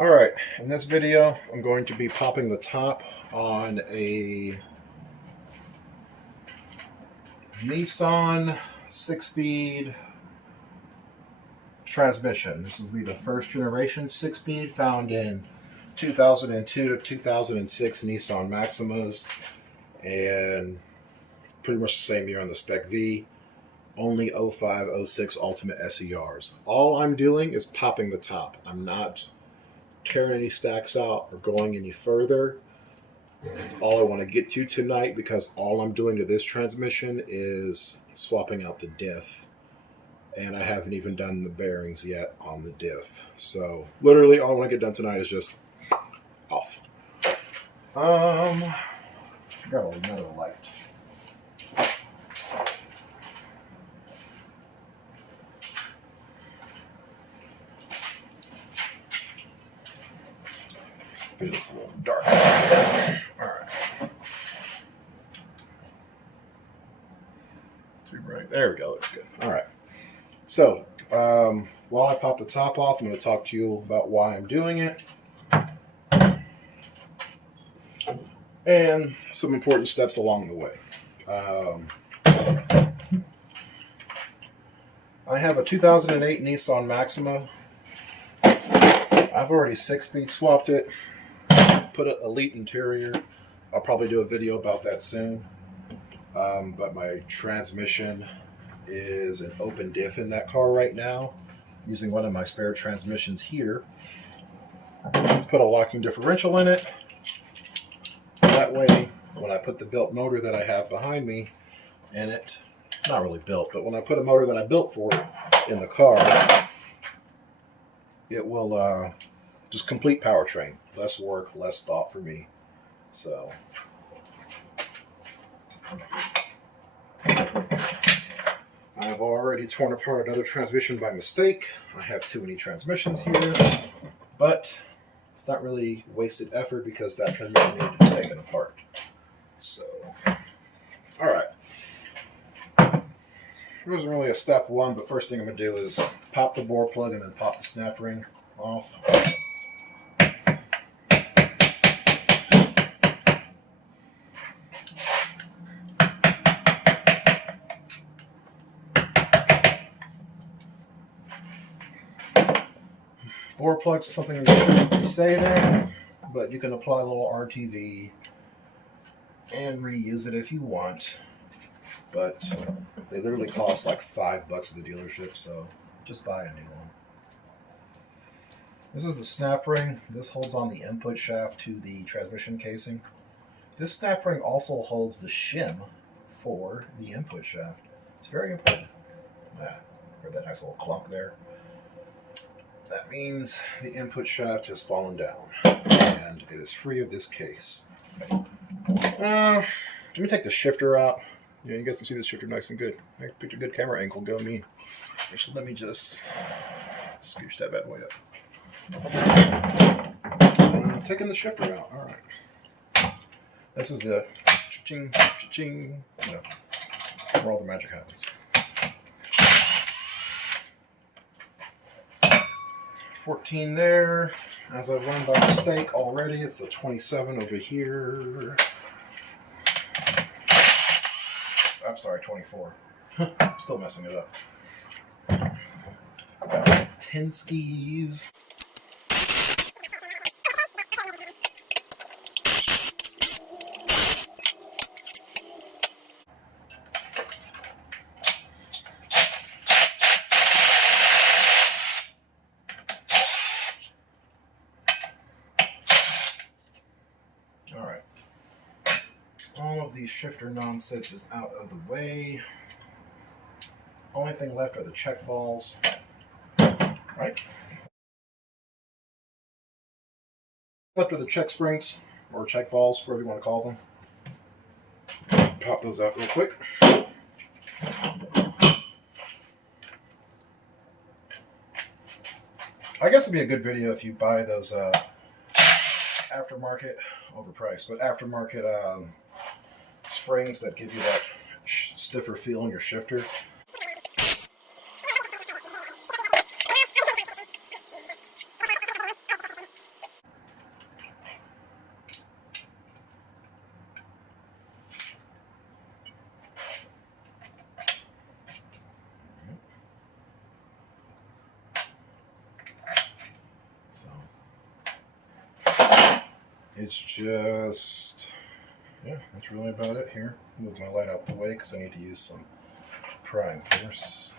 Alright, in this video I'm going to be popping the top on a Nissan 6-speed transmission. This will be the first generation 6-speed found in 2002 to 2006 Nissan Maximas, and pretty much the same year on the Spec-V, only 05, 06 Altima SE-Rs. All I'm doing is popping the top. I'm not tearing any stacks out or going any further. That's all I want to get to tonight, because all I'm doing to this transmission is swapping out the diff, and I haven't even done the bearings yet on the diff. So literally all I want to get done tonight is just off. Got another light. Feels a little dark. Alright. Too bright. There we go. Looks good. Alright. So, while I pop the top off, I'm going to talk to you about why I'm doing it and some important steps along the way. I have a 2008 Nissan Maxima. I've already 6-speed swapped it, put an elite interior. I'll probably do a video about that soon. But my transmission is an open diff in that car right now, using one of my spare transmissions here. Put a locking differential in it. That way, when I put the built motor that I have behind me in it, not really built, but when I put a motor that I built for it in the car, it will just complete powertrain. Less work, less thought for me. So I've already torn apart another transmission by mistake. I have too many transmissions here, but it's not really wasted effort because that transmission needed to be taken apart. So, alright. There wasn't really a step one, but first thing I'm going to do is pop the bore plug and then pop the snap ring off. Bore plug's something I'm going to be saving, but you can apply a little RTV and reuse it if you want. But they literally cost like $5 at the dealership, so just buy a new one. This is the snap ring. This holds on the input shaft to the transmission casing. This snap ring also holds the shim for the input shaft. It's very important. Heard that nice little clunk there. That means the input shaft has fallen down and it is free of this case. Let me take the shifter out. Yeah, you guys can see the shifter nice and good. I picked a good camera angle, go me. Actually, let me just scooch that bad boy up. Taking the shifter out, alright. This is the cha-ching, cha-ching, you know, where all the magic happens. 14 there. As I've learned by mistake already, it's the 27 over here. I'm sorry, 24. Still messing it up. Got 10 skis. Alright. All of these shifter nonsense is out of the way. Only thing left are the check balls. Right? Left are the check springs, or check balls, whatever you want to call them. Pop those out real quick. I guess it'd be a good video if you buy those aftermarket, overpriced, but aftermarket springs that give you that stiffer feel in your shifter. it's just, yeah, that's really about it here. Move my light out the way because I need to use some prying force.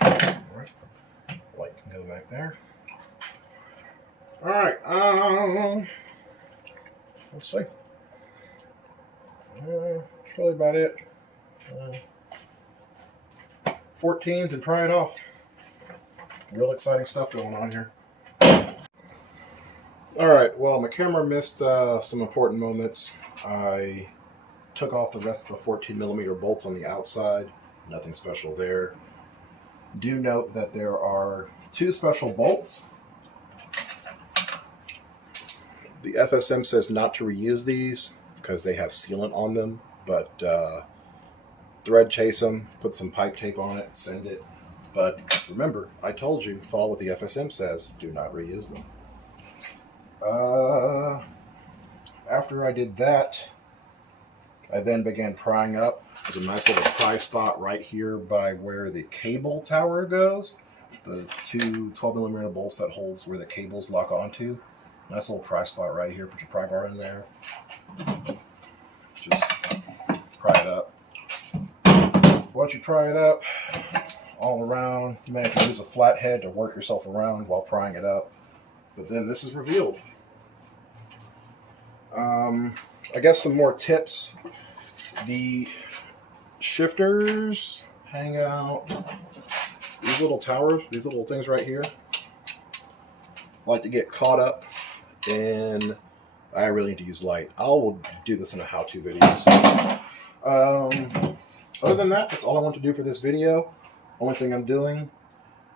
Alright, light can go back there. Alright, let's see. That's really about it. 14s and pry it off. Real exciting stuff going on here. Alright, well, my camera missed some important moments. I took off the rest of the 14mm bolts on the outside. Nothing special there. Do note that there are 2 special bolts. The FSM says not to reuse these because they have sealant on them, but thread chase them, put some pipe tape on it, send it. But remember, I told you, follow what the FSM says, do not reuse them. After I did that, I then began prying up. There's a nice little pry spot right here by where the cable tower goes. The 2 12mm bolts that holds where the cables lock onto. Nice little pry spot right here. Put your pry bar in there. Just pry it up. Once you pry it up, all around, you may have to use a flat head to work yourself around while prying it up. But then this is revealed. I guess some more tips. The shifters hang out. These little towers, these little things right here, like to get caught up, and I really need to use light. I'll do this in a how-to video. So, other than that, that's all I want to do for this video. Only thing I'm doing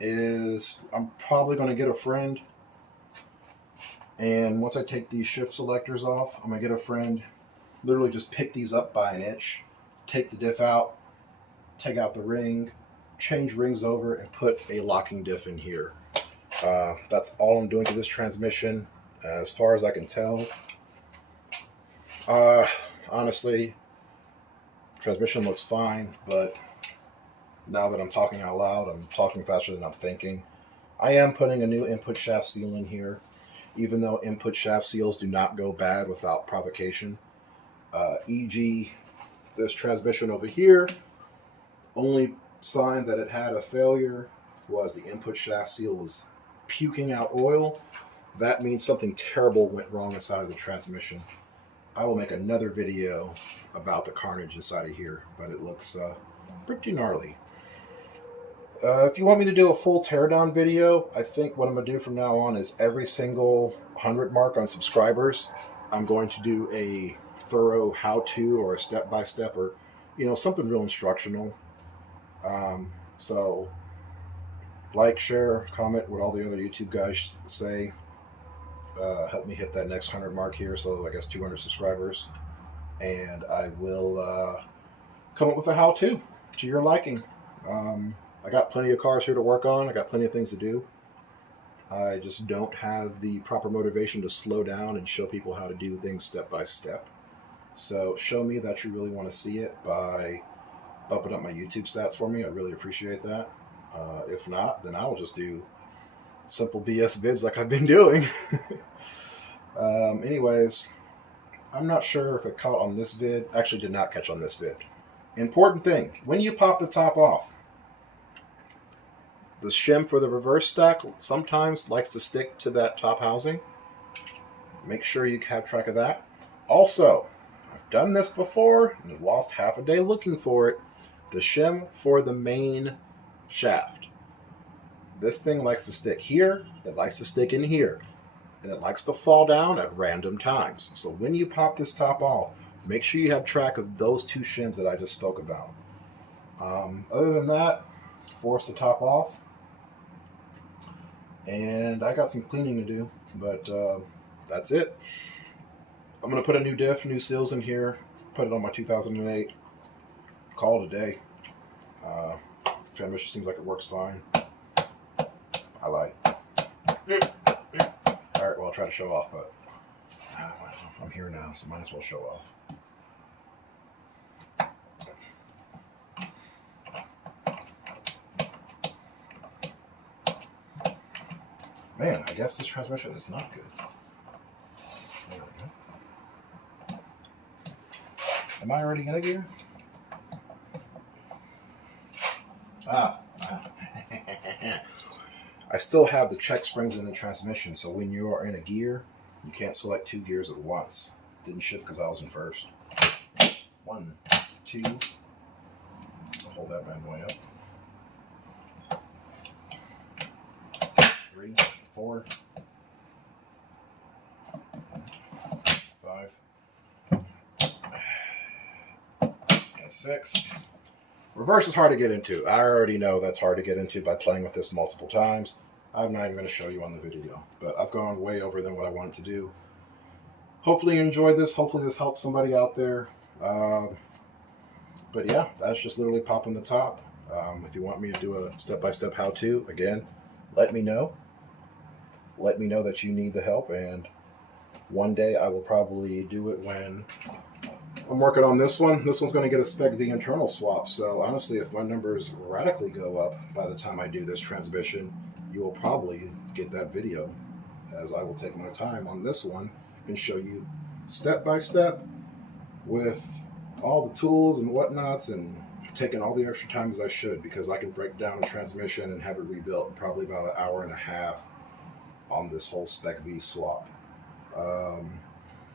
is I'm probably going to get a friend, and once I take these shift selectors off, I'm going to get a friend, literally just pick these up by an inch, take the diff out, take out the ring, change rings over, and put a locking diff in here. That's all I'm doing to this transmission, as far as I can tell. Honestly, transmission looks fine, but now that I'm talking out loud, I'm talking faster than I'm thinking. I am putting a new input shaft seal in here, even though input shaft seals do not go bad without provocation. E.g., this transmission over here, only sign that it had a failure was the input shaft seal was puking out oil. That means something terrible went wrong inside of the transmission. I will make another video about the carnage inside of here, but it looks pretty gnarly. If you want me to do a full teardown video, I think what I'm going to do from now on is every single 100 mark on subscribers, I'm going to do a thorough how-to or a step-by-step or, you know, something real instructional. So, like, share, comment what all the other YouTube guys say. Help me hit that next 100 mark here, so I guess 200 subscribers. And I will come up with a how-to to your liking. I got plenty of cars here to work on. I got plenty of things to do. I just don't have the proper motivation to slow down and show people how to do things step by step. So show me that you really want to see it by bumping up my YouTube stats for me. I really appreciate that. If not, then I'll just do simple BS vids like I've been doing. Anyways, I'm not sure if it caught on this vid. Actually did not catch on this vid. Important thing, when you pop the top off, the shim for the reverse stack sometimes likes to stick to that top housing. Make sure you have track of that. Also, I've done this before and have lost half a day looking for it. The shim for the main shaft. This thing likes to stick here, it likes to stick in here, and it likes to fall down at random times. So when you pop this top off, make sure you have track of those 2 shims that I just spoke about. Other than that, force the top off. And I got some cleaning to do, but that's it. I'm going to put a new diff, new seals in here, put it on my 2008, call it a day. Transmission seems like it works fine. I lied. Alright, well, I'll try to show off, but I'm here now, so might as well show off. I guess this transmission is not good. There we go. Am I already in a gear? Ah. I still have the check springs in the transmission, so when you are in a gear, you can't select 2 gears at once. Didn't shift because I was in first. 1, 2. Hold that bad boy up. 3, 4, 5, and 6. Reverse is hard to get into. I already know that's hard to get into by playing with this multiple times. I'm not even going to show you on the video, but I've gone way over than what I wanted to do. Hopefully you enjoyed this. Hopefully this helps somebody out there. But yeah, that's just literally popping the top. If you want me to do a step-by-step how-to, again, let me know. Let me know that you need the help, and one day I will probably do it when I'm working on this one. This one's going to get a Spec-V internal swap, so honestly, if my numbers radically go up by the time I do this transmission, you will probably get that video, as I will take my time on this one and show you step by step with all the tools and whatnots, and taking all the extra time as I should, because I can break down a transmission and have it rebuilt in probably about an hour and a half on this whole Spec-V swap.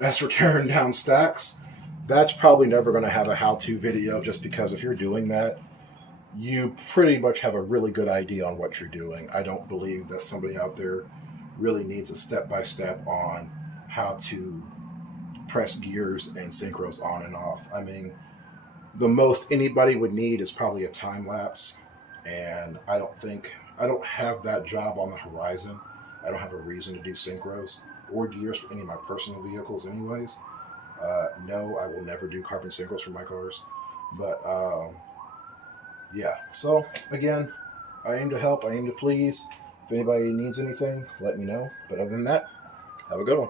As for tearing down stacks, that's probably never going to have a how-to video, just because if you're doing that, you pretty much have a really good idea on what you're doing. I don't believe that somebody out there really needs a step-by-step on how to press gears and synchros on and off. I mean, the most anybody would need is probably a time lapse, and I don't have that job on the horizon. I don't have a reason to do synchros or gears for any of my personal vehicles anyways. No, I will never do carbon synchros for my cars. But yeah, so again, I aim to help, I aim to please. If anybody needs anything, let me know. But other than that, have a good one.